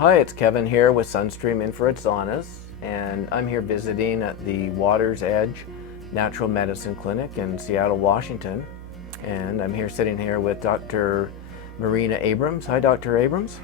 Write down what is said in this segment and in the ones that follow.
Hi, it's Kevin here with Sunstream Infrared Saunas, and I'm here visiting at the Water's Edge Natural Medicine Clinic in Seattle, Washington. And I'm here sitting here with Dr. Marina Abrams. Hi, Dr. Abrams.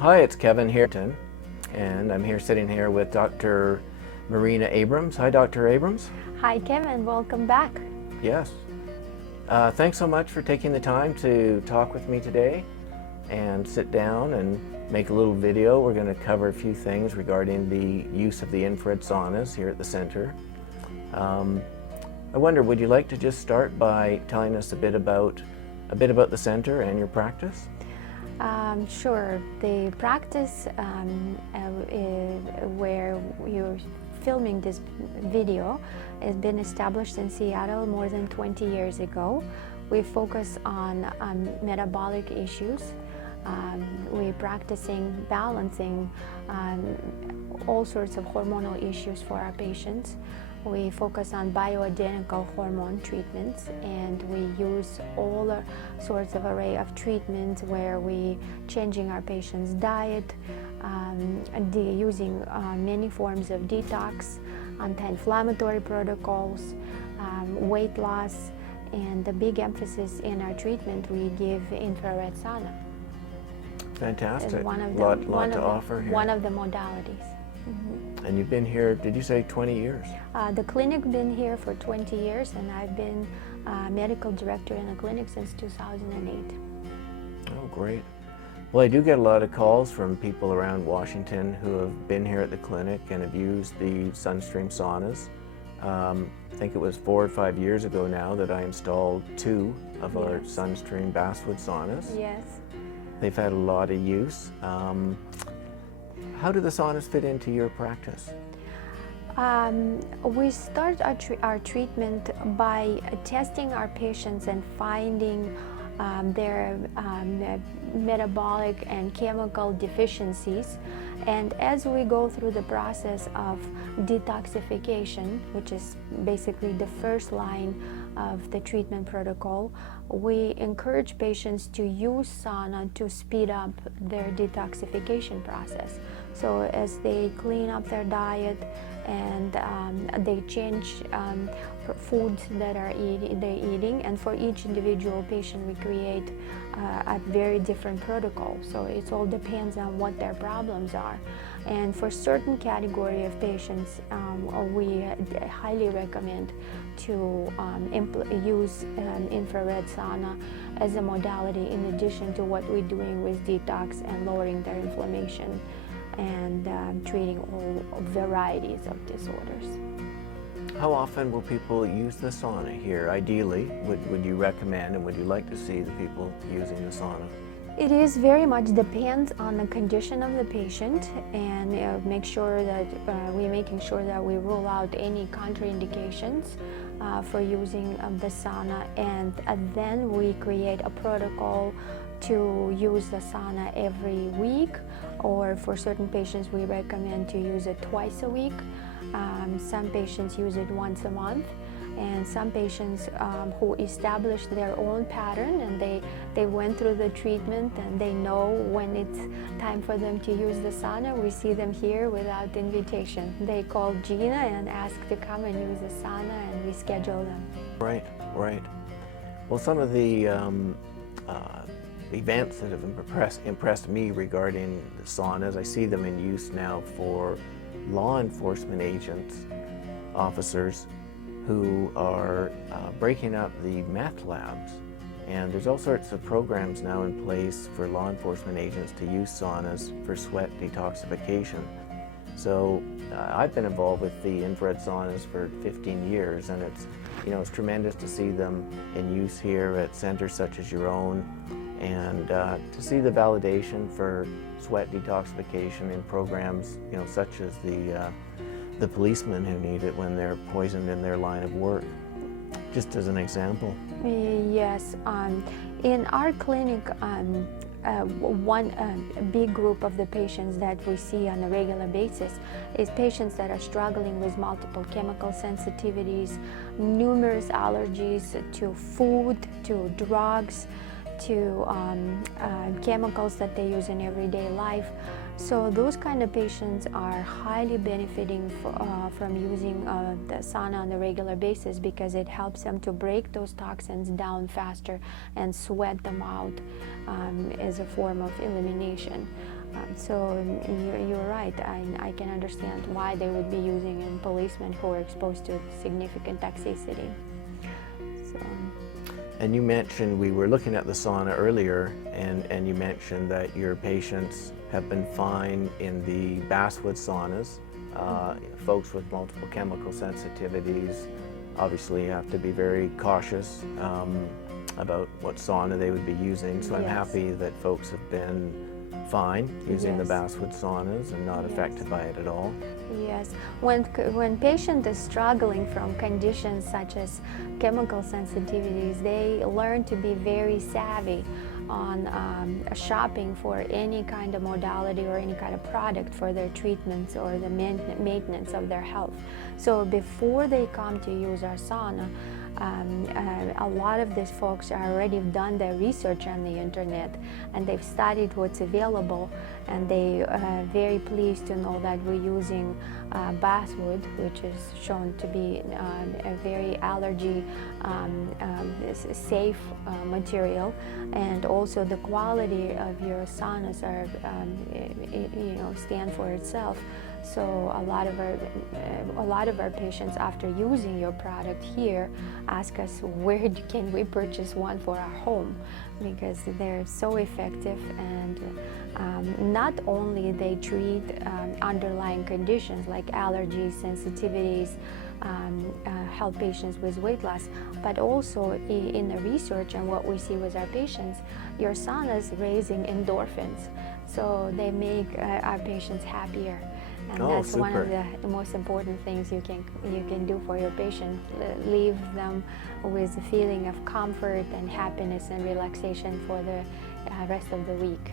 Hi, it's Kevin here, and I'm here sitting here with Dr. Marina Abrams. Hi, Dr. Abrams. Hi, Kevin. Welcome back. Yes. Thanks so much for taking the time to talk with me today and sit down and make a little video. We're going to cover a few things regarding the use of the infrared saunas here at the center. I wonder, would you like to just start by telling us a bit about the center and your practice? Sure. The practice where you're filming this video has been established in Seattle more than 20 years ago. We focus on metabolic issues. We're practicing balancing all sorts of hormonal issues for our patients. We focus on bioidentical hormone treatments, and we use all sorts of array of treatments where we changing our patients' diet, using many forms of detox, anti-inflammatory protocols, weight loss, and the big emphasis in our treatment, we give infrared sauna. Fantastic. One of lot to offer here. One of the modalities. Mm-hmm. And you've been here, did you say 20 years? The clinic been here for 20 years, and I've been medical director in the clinic since 2008. Oh, great. Well, I do get a lot of calls from people around Washington who have been here at the clinic and have used the Sunstream saunas. I think it was 4 or 5 years ago now that I installed 2 of our Sunstream basswood saunas. Yes. They've had a lot of use. How do the saunas fit into your practice? We start our treatment by testing our patients and finding their metabolic and chemical deficiencies. And as we go through the process of detoxification, which is basically the first line of the treatment protocol, we encourage patients to use sauna to speed up their detoxification process. So as they clean up their diet and they change foods that they're eating, and for each individual patient we create a very different protocol. So it all depends on what their problems are. And for certain category of patients, we highly recommend to use infrared sauna as a modality in addition to what we're doing with detox and lowering their inflammation and treating all varieties of disorders. How often will people use the sauna here? Ideally, would you recommend and would you like to see the people using the sauna? It is very much depends on the condition of the patient, and make sure that we're making sure that we rule out any contraindications for using the sauna, and then we create a protocol to use the sauna every week, or for certain patients we recommend to use it twice a week. Some patients use it once a month, and some patients who established their own pattern, and they went through the treatment and they know when it's time for them to use the sauna. We see them here without invitation. They call Gina and ask to come and use the sauna, and we schedule them. Right, right. Well, some of the events that have impressed me regarding the saunas, I see them in use now for law enforcement agents, officers who are breaking up the meth labs. And there's all sorts of programs now in place for law enforcement agents to use saunas for sweat detoxification. So I've been involved with the infrared saunas for 15 years, and it's tremendous to see them in use here at centers such as your own, and to see the validation for sweat detoxification in programs, such as the policemen who need it when they're poisoned in their line of work, just as an example. Yes, in our clinic, one big group of the patients that we see on a regular basis is patients that are struggling with multiple chemical sensitivities, numerous allergies to food, to drugs, to chemicals that they use in everyday life. So those kind of patients are highly benefiting from using the sauna on a regular basis, because it helps them to break those toxins down faster and sweat them out as a form of elimination. So you're right, I can understand why they would be using in policemen who are exposed to significant toxicity. So. And you mentioned, we were looking at the sauna earlier, and you mentioned that your patients have been fine in the basswood saunas. Folks with multiple chemical sensitivities obviously have to be very cautious about what sauna they would be using. So I'm happy that folks have been fine using the basswood saunas and not affected by it at all. Yes, when patient is struggling from conditions such as chemical sensitivities, they learn to be very savvy on shopping for any kind of modality or any kind of product for their treatments or the maintenance of their health. So before they come to use our sauna, a lot of these folks are already done their research on the internet, and they've studied what's available, and they are very pleased to know that we're using basswood, which is shown to be a very allergy safe material, and also the quality of your saunas are stand for itself. So a lot of our patients, after using your product here, ask us where can we purchase one for our home, because they're so effective, and not only they treat underlying conditions like allergies, sensitivities, help patients with weight loss, but also in the research and what we see with our patients, your saunas raising endorphins, so they make our patients happier. And that's super. One of the most important things you can do for your patient. Leave them with a feeling of comfort and happiness and relaxation for the rest of the week.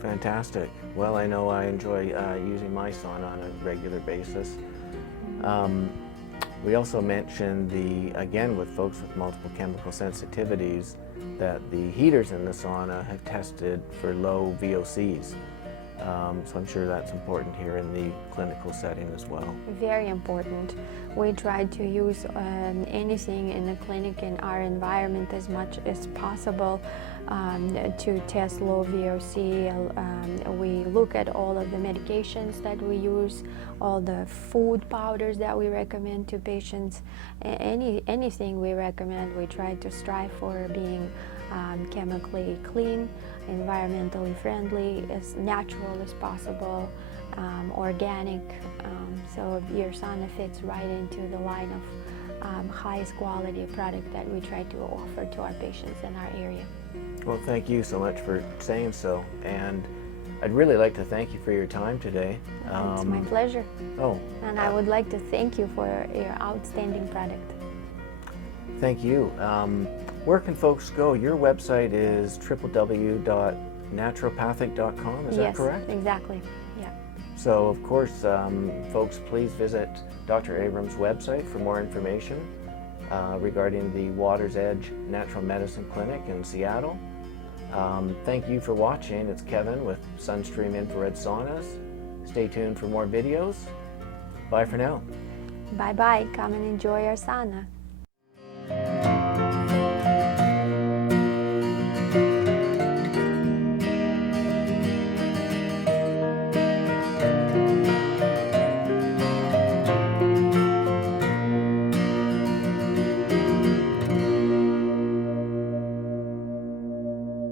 Fantastic. Well, I know I enjoy using my sauna on a regular basis. We also mentioned again with folks with multiple chemical sensitivities, that the heaters in the sauna have tested for low VOCs. So I'm sure that's important here in the clinical setting as well. Very important. We try to use anything in the clinic in our environment as much as possible to test low VOC. We look at all of the medications that we use, all the food powders that we recommend to patients. Anything we recommend, we try to strive for being chemically clean, environmentally friendly, as natural as possible, organic. So your sauna fits right into the line of highest quality product that we try to offer to our patients in our area. Well, thank you so much for saying so, and I'd really like to thank you for your time today. It's my pleasure. Oh. And I would like to thank you for your outstanding product. Thank you. Where can folks go? Your website is www.naturopathic.com, is that correct? Yes, exactly. Yeah. So, of course, folks, please visit Dr. Abrams' website for more information. regarding the Water's Edge Natural Medicine Clinic in Seattle. Thank you for watching. It's Kevin with Sunstream Infrared Saunas. Stay tuned for more videos. Bye for now. Bye-bye. Come and enjoy our sauna.